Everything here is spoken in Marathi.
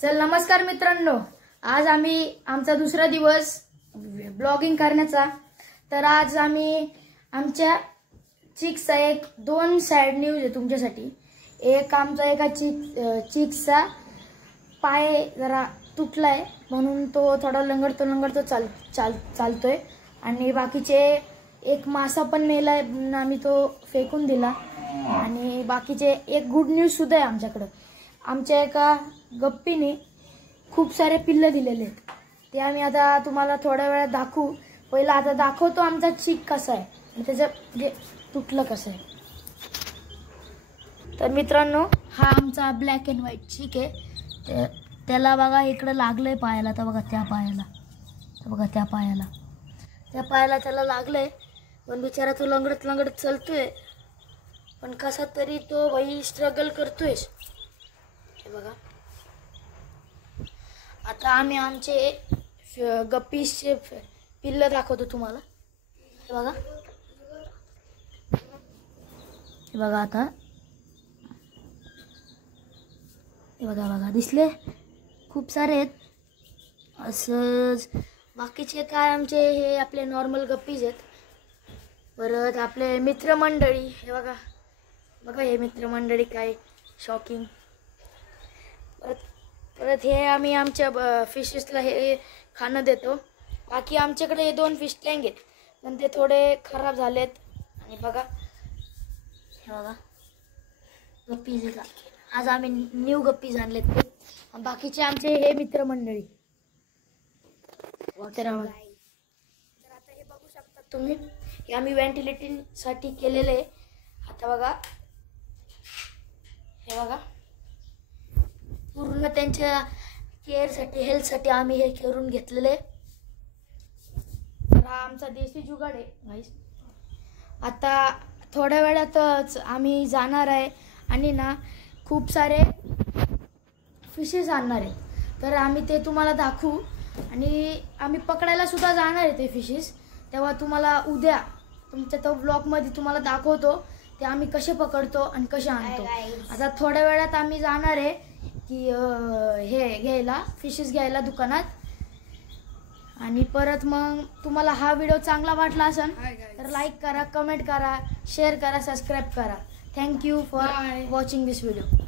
चल नमस्कार मित्रांनो, आज आम्ही आमचा दुसरा दिवस ब्लॉगिंग करण्याचा। तर आज आम्ही आमच्या चिक्सचा एक दोन सॅड न्यूज आहे तुमच्यासाठी। एक आमचा एका चिक्सचा पाय जरा तुटलाय म्हणून तो थोडा लंगडतो चालतोय आणि बाकीचे एक मासा पण मेलाय, आम्ही तो फेकून दिला। आणि बाकीचे एक गुड न्यूज सुद्धा आहे आमच्याकडे। आमच्या एका गप्पीने खूप सारे पिल्ल दिलेले आहेत, ते आम्ही आता तुम्हाला थोड्या वेळात दाखवू। पहिला आता दाखवतो आमचा चिक कसा आहे आणि त्याचं म्हणजे तुटलं कसं आहे। तर मित्रांनो, हा आमचा ब्लॅक अँड व्हाईट चिक आहे। त्याला बघा इकडे लागलंय पायाला, तर बघा त्या पायाला त्याला लागलंय, पण बिचारा तो लंगडत चालतोय, पण कसा तरी तो भाई स्ट्रगल करतोय। हे बघा, आता आम्ही आमचे गप्पीचे पिल्ल दाखवतो तुम्हाला। हे बघा आता हे बघा दिसले, खूप सारे आहेत। असंच बाकीचे काय आमचे हे आपले नॉर्मल गप्पीज आहेत। परत आपले मित्रमंडळी, हे बघा हे मित्रमंडळी काय शॉकिंग। परत हे आम्ही आमच्या फिशेसला हे खाणं देतो। बाकी आमच्याकडे हे दोन फिश टँक आहेत, पण ते थोडे खराब झालेत। आणि बघा हे बघा गप्पीज, आज आम्ही न्यू गप्पीज आणलेत ते। बाकीचे आमचे हे मित्रमंडळी। तर आता हे बघू शकता तुम्ही, हे आम्ही व्हेंटिलेटिंग साठी केलेले आहे। आता बघा हे बघा, पूर्ण त्यांच्या केअरसाठी हेल्थसाठी आम्ही हे करून घेतलेले। हा आमचा देशी जुगाड आहे गाईस। आता थोड्या वेळातच आम्ही जाणार आहे आणि ना खूप सारे फिशेस आणणार आहे, तर आम्ही ते तुम्हाला दाखवू। आणि आम्ही पकडायला सुद्धा जाणार आहे ते फिशेस, तेव्हा तुम्हाला उद्या तुमच्या तो ब्लॉगमध्ये तुम्हाला दाखवतो ते आम्ही कसे पकडतो आणि कसे आणतो। आता थोड्या वेळात आम्ही जाणार आहे की हे घ्यायला, फिशेस घ्यायला दुकानात। आणि परत मग तुम्हाला हा व्हिडिओ चांगला वाटला असेल तर लाईक करा, कमेंट करा, शेअर करा, सबस्क्राईब करा। Thank you for watching this video.